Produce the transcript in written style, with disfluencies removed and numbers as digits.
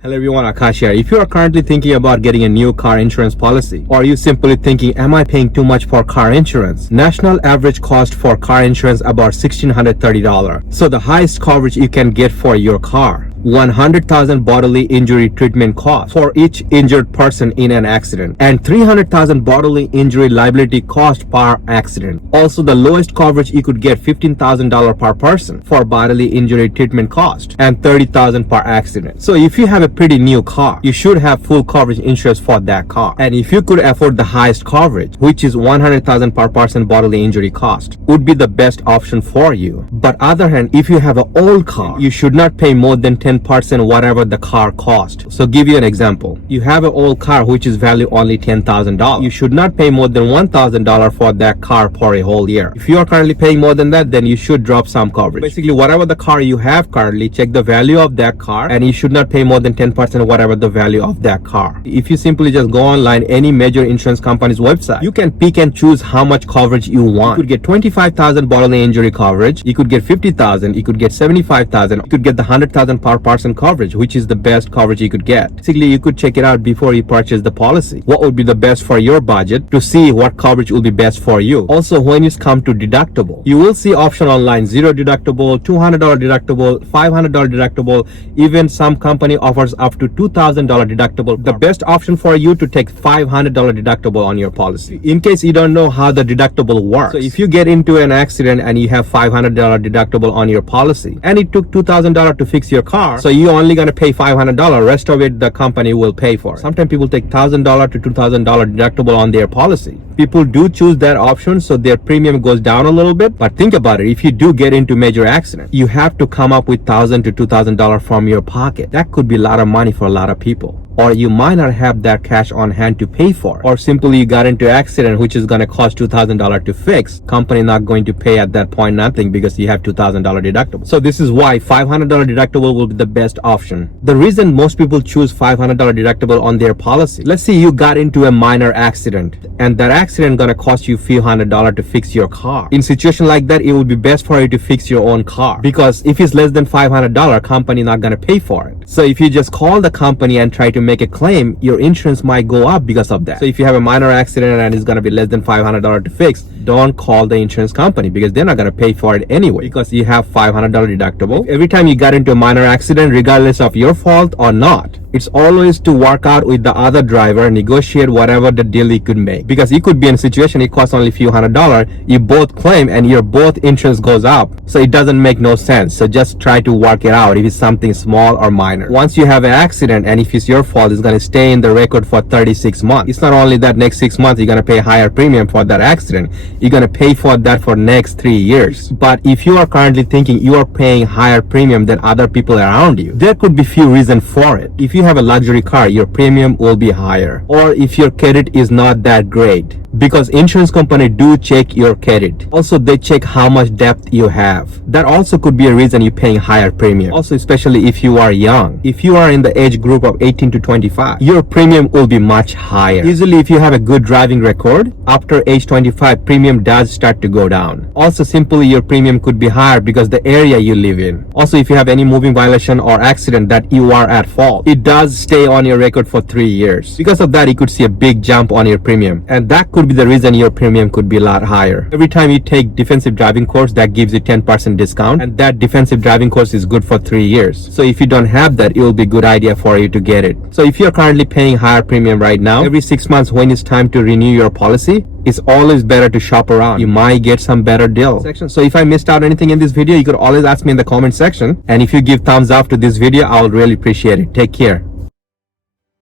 Hello everyone, Akash here. If you are currently thinking about getting a new car insurance policy, or you simply thinking, am I paying too much for car insurance? National average cost for car insurance about $1,630. So the highest coverage you can get for your car. 100,000 bodily injury treatment cost for each injured person in an accident, and 300,000 bodily injury liability cost per accident. Also, the lowest coverage you could get $15,000 per person for bodily injury treatment cost, and 30,000 per accident. So if you have a pretty new car, you should have full coverage insurance for that car. And if you could afford the highest coverage, which is 100,000 per person bodily injury cost, would be the best option for you. But other hand, if you have an old car, you should not pay more than 10% whatever the car cost. So give you an example. You have an old car which is value only $10,000. You should not pay more than $1,000 for that car for a whole year. If you are currently paying more than that, then you should drop some coverage. Basically, whatever the car you have currently, check the value of that car, and you should not pay more than 10% whatever the value of that car. If you simply just go online, any major insurance company's website, you can pick and choose how much coverage you want. You could get 25,000 bodily injury coverage, you could get 50,000, you could get 75,000, you could get the 100,000 per person coverage, which is the best coverage you could get. Basically, you could check it out before you purchase the policy. What would be the best for your budget to see what coverage will be best for you. Also, when you come to deductible, you will see option online, $0 deductible, $200 deductible, $500 deductible, even some company offers up to $2,000 deductible. The best option for you to take $500 deductible on your policy. In case you don't know how the deductible works, so if you get into an accident and you have $500 deductible on your policy, and it took $2,000 to fix your car, so you're only going to pay $500. Rest of it the company will pay for. Sometimes people take $1,000 to $2,000 deductible on their policy. People do choose that option, so their premium goes down a little bit. But think about it, if you do get into major accident, you have to come up with $1,000 to $2,000 from your pocket. That could be a lot of money for a lot of people. Or you might not have that cash on hand to pay for, or simply you got into accident which is going to cost $2,000 to fix. Company not going to pay at that point nothing because you have $2,000 deductible. So this is why $500 deductible will be the best option. The reason most people choose $500 deductible on their policy, let's say you got into a minor accident and that accident going to cost you a few $100 to fix your car. In situation like that, it would be best for you to fix your own car, because if it's less than $500, company not going to pay for it. So if you just call the company and try to make a claim, your insurance might go up because of that. So if you have a minor accident and it's going to be less than $500 to fix, don't call the insurance company, because they're not going to pay for it anyway, because you have $500 deductible. Every time you got into a minor accident, regardless of your fault or not, it's always to work out with the other driver, negotiate whatever the deal you could make, because you could be in a situation it costs only a few $100, you both claim and your both insurance goes up, so it doesn't make no sense. So just try to work it out if it's something small or minor. Once you have an accident and if it's your fault, it's going to stay in the record for 36 months. It's not only that next 6 months you're going to pay higher premium for that accident, you're going to pay for that for next 3 years. But if you are currently thinking you are paying higher premium than other people around you, there could be few reasons for it. If you have a luxury car, your premium will be higher. Or if your credit is not that great, because insurance company do check your credit. Also, they check how much debt you have. That also could be a reason you're paying higher premium. Also, especially if you are young. If you are in the age group of 18 to 25, your premium will be much higher. Usually, if you have a good driving record, after age 25, premium does start to go down. Also, simply your premium could be higher because the area you live in. Also, if you have any moving violation or accident that you are at fault, it does stay on your record for 3 years. Because of that, you could see a big jump on your premium, and that could be the reason your premium could be a lot higher. Every time you take defensive driving course, that gives you 10% discount, and that defensive driving course is good for 3 years. So if you don't have that, it will be a good idea for you to get it. So if you're currently paying higher premium right now, every 6 months when it's time to renew your policy, it's always better to shop around. You might get some better deals. So if I missed out anything in this video, you could always ask me in the comment section, and if you give thumbs up to this video, I would really appreciate it. Take care.